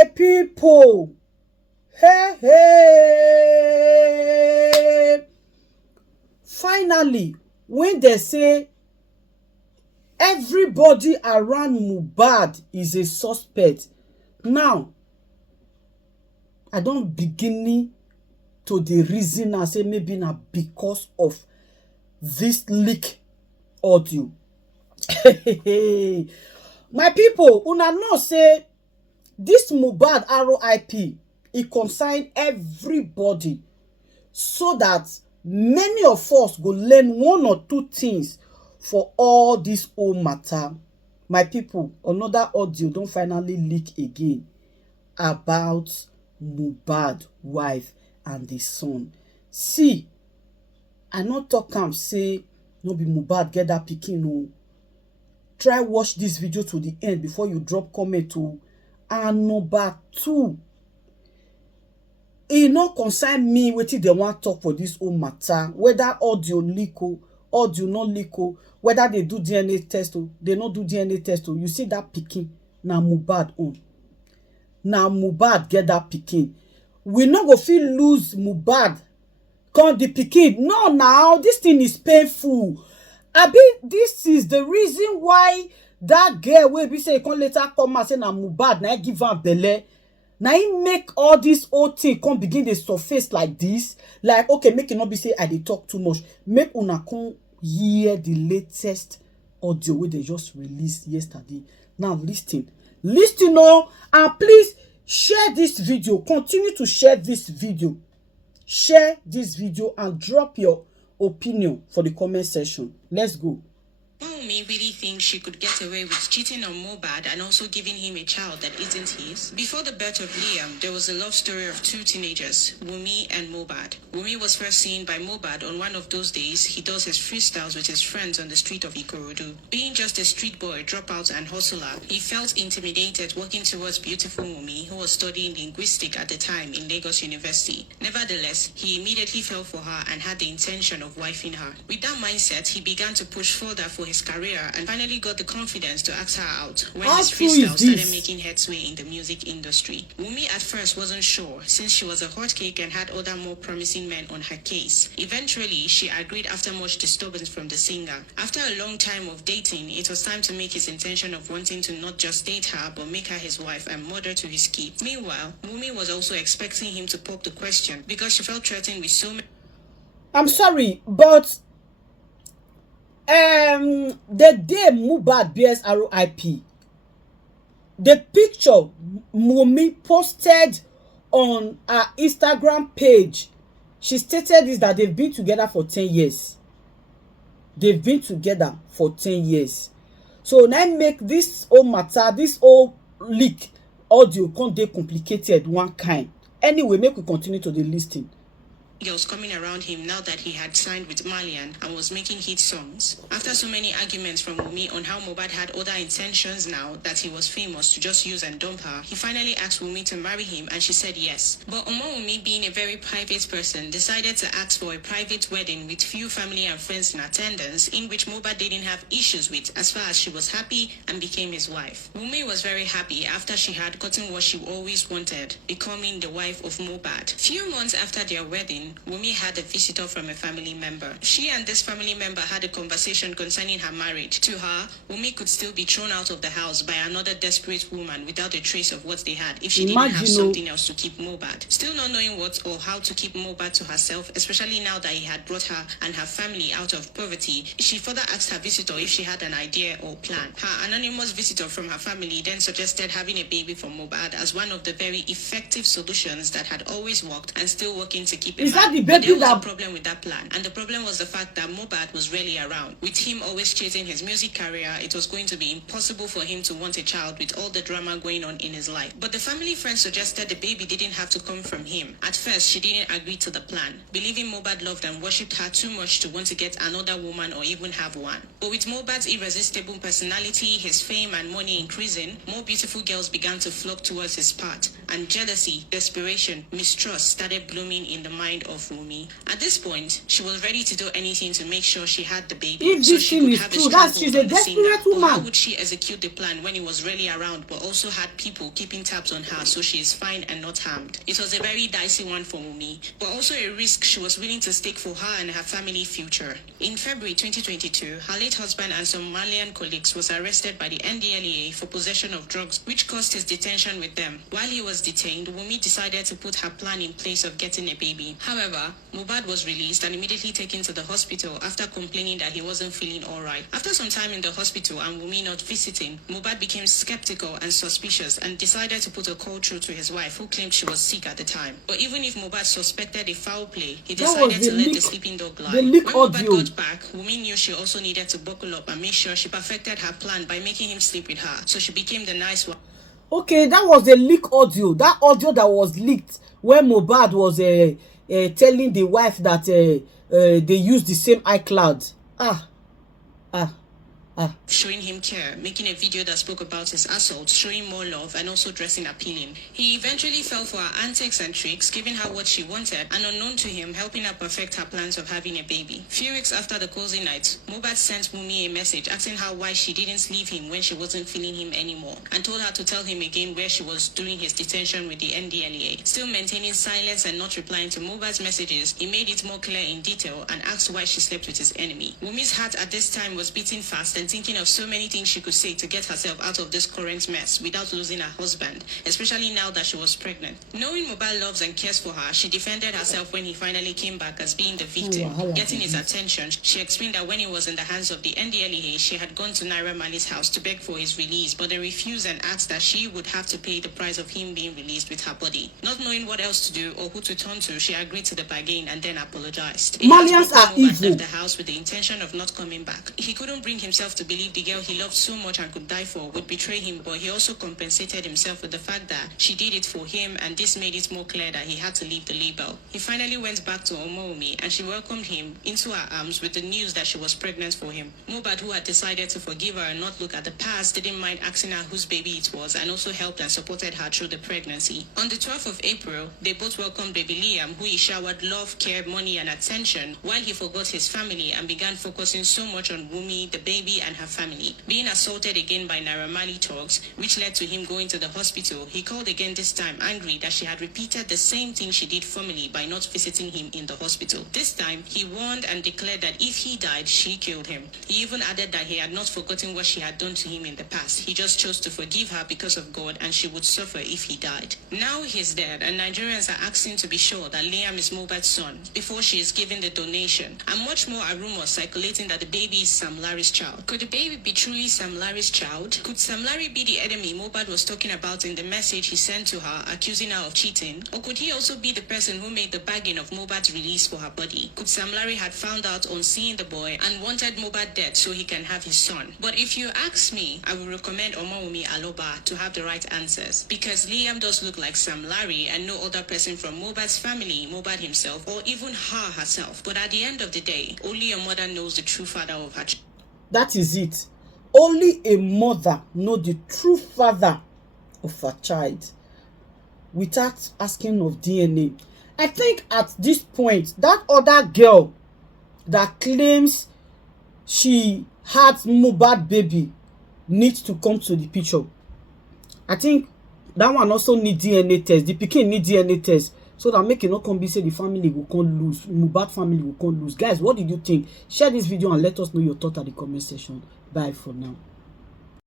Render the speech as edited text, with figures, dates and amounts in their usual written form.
My people, hey, hey. Finally, when they say everybody around Mohbad is a suspect, now I don't beginning to the reason I say maybe na because of this leak audio. My people, una know say this Mohbad RIP, it concern everybody, so that many of us go learn one or two things for all this whole matter. My people, another audio don finally leak again about Mohbad wife and the son. See, I no talk am say no be Mohbad get that pikin o. Try watch this video to the end before you drop comment o. And number two, e no concern me wetin dem wan talk for this whole matter, whether audio leak o, audio no leak o, whether they do DNA test o, they no do DNA test o. You see that pikin na Mohbad own. Na Mohbad get that pikin. We no go fit lose Mohbad come the pikin. No, now this thing is painful. Abi, this is the reason why that girl wey be say e come later come out say na Mohbad na give am belle. Na him make all this whole thing come begin dey surface like this. Like, okay, make it not be say I dey talk too much. Make una come hear the latest audio wey they just released yesterday. Now listen oh, and please share this video. Continue to share this video. Share this video and drop your opinion for the comment section. Let's go. Wunmi really thinks she could get away with cheating on MOHBAD and also giving him a child that isn't his? Before the birth of Liam, there was a love story of two teenagers, Wunmi and MOHBAD. Wunmi was first seen by MOHBAD on one of those days he does his freestyles with his friends on the street of Ikorodu. Being just a street boy, dropout and hustler, he felt intimidated walking towards beautiful Wunmi, who was studying linguistics at the time in Lagos University. Nevertheless, he immediately fell for her and had the intention of wifing her. With that mindset, he began to push further for his career and finally got the confidence to ask her out when his freestyle started making headway in the music industry. Wunmi at first wasn't sure, since she was a hot cake and had other more promising men on her case. Eventually, she agreed after much disturbance from the singer. After a long time of dating, it was time to make his intention of wanting to not just date her but make her his wife and mother to his kids. Meanwhile, Wunmi was also expecting him to pop the question because she felt threatened with so many. I'm sorry, but the day Mohbad bears RIP, the picture Wunmi posted on her Instagram page, she stated is that they've been together for 10 years. They've been together for 10 years. So now make this whole matter, this whole leak audio come dey complicated one kind. Anyway, make we continue to the listing. Girls coming around him now that he had signed with Malian and was making hit songs. After so many arguments from Wunmi on how Mohbad had other intentions now that he was famous to just use and dump her, he finally asked Wunmi to marry him and she said yes. But Wunmi, being a very private person, decided to ask for a private wedding with few family and friends in attendance, in which Mohbad didn't have issues with as far as she was happy and became his wife. Wunmi was very happy after she had gotten what she always wanted, becoming the wife of Mohbad. Few months after their wedding, Wunmi had a visitor from a family member. She and this family member had a conversation concerning her marriage. To her, Wunmi could still be thrown out of the house by another desperate woman without a trace of what they had if she didn't have something else to keep Mohbad. Still not knowing what or how to keep Mohbad to herself, especially now that he had brought her and her family out of poverty, she further asked her visitor if she had an idea or plan. Her anonymous visitor from her family then suggested having a baby for Mohbad as one of the very effective solutions that had always worked and still working to keep him. The but there was a problem with that plan, and the problem was the fact that Mohbad was rarely around. With him always chasing his music career, it was going to be impossible for him to want a child with all the drama going on in his life. But the family friend suggested the baby didn't have to come from him. At first, she didn't agree to the plan, believing Mohbad loved and worshipped her too much to want to get another woman or even have one. But with Mohbad's irresistible personality, his fame and money increasing, more beautiful girls began to flock towards his path, and jealousy, desperation, mistrust started blooming in the mind of Wunmi. At At this point, she was ready to do anything to make sure she had the baby. If so this she thing could is have true, a that she's a desperate But how woman. would she execute the plan when he was really around but also had people keeping tabs on her so she is fine and not harmed? It was a very dicey one for Wunmi, but also a risk she was willing to take for her and her family future. In February 2022, her late husband and some Malian colleagues was arrested by the NDLEA for possession of drugs, which caused his detention with them. While he was detained, Wunmi decided to put her plan in place of getting a baby. However, MOHBAD was released and immediately taken to the hospital after complaining that he wasn't feeling alright. After some time in the hospital and Wunmi not visiting, MOHBAD became skeptical and suspicious and decided to put a call through to his wife, who claimed she was sick at the time. But even if MOHBAD suspected a foul play, he decided to let the sleeping dog lie. When MOHBAD got back, Wunmi knew she also needed to buckle up and make sure she perfected her plan by making him sleep with her, so she became the nice one. Okay, that was a leak audio. That audio that was leaked when MOHBAD was telling the wife that they used the same iCloud. Showing him care, making a video that spoke about his assault, showing more love, and also dressing appealing. He eventually fell for her antics and tricks, giving her what she wanted, and unknown to him, helping her perfect her plans of having a baby. Few weeks after the closing night, MOHBAD sent Wunmi a message asking her why she didn't leave him when she wasn't feeling him anymore, and told her to tell him again where she was during his detention with the NDLEA. Still maintaining silence and not replying to MOHBAD's messages, he made it more clear in detail and asked why she slept with his enemy. Wunmi's heart at this time was beating fast and thinking of so many things she could say to get herself out of this current mess without losing her husband, especially now that she was pregnant. Knowing MOHBAD loves and cares for her, she defended herself when he finally came back as being the victim. Getting his attention, she explained that when he was in the hands of the NDLEA, she had gone to Naira Marley's house to beg for his release, but they refused and asked that she would have to pay the price of him being released with her body. Not knowing what else to do or who to turn to, she agreed to the bargain and then apologized. Malians are evil. Left the house with the intention of not coming back. He couldn't bring himself to believe the girl he loved so much and could die for would betray him, but he also compensated himself with the fact that she did it for him, and this made it more clear that he had to leave the label. He finally went back to Omoumi and she welcomed him into her arms with the news that she was pregnant for him. MOHBAD, who had decided to forgive her and not look at the past, didn't mind asking her whose baby it was and also helped and supported her through the pregnancy. On the 12th of April, they both welcomed baby Liam, who he showered love, care, money and attention, while he forgot his family and began focusing so much on Wunmi, the baby and her family. Being assaulted again by Naira Marley talks, which led to him going to the hospital, he called again, this time angry that she had repeated the same thing she did formerly by not visiting him in the hospital. This time, he warned and declared that if he died, she killed him. He even added that he had not forgotten what she had done to him in the past. He just chose to forgive her because of God, and she would suffer if he died. Now he's dead, and Nigerians are asking to be sure that Liam is MOHBAD's son before she is given the donation. And much more are rumors circulating that the baby is Sam Larry's child. Could the baby be truly Sam Larry's child? Could Sam Larry be the enemy MOHBAD was talking about in the message he sent to her, accusing her of cheating? Or could he also be the person who made the bargain of MOHBAD's release for her body? Could Sam Larry had found out on seeing the boy and wanted MOHBAD dead so he can have his son? But if you ask me, I will recommend Omawumi Aloba to have the right answers, because Liam does look like Sam Larry and no other person from MOHBAD's family, MOHBAD himself, or even her herself. But at the end of the day, only a mother knows the true father of her child. That is it. Only a mother knows the true father of her child without asking of DNA. I think at this point, that other girl that claims she had MOHBAD baby needs to come to the picture. I think that one also need DNA test. The pikin need DNA test so that make it not come be say the family will come lose. MOHBAD family will come lose. Guys, what did you think? Share this video and let us know your thoughts at the comment section. Bye for now.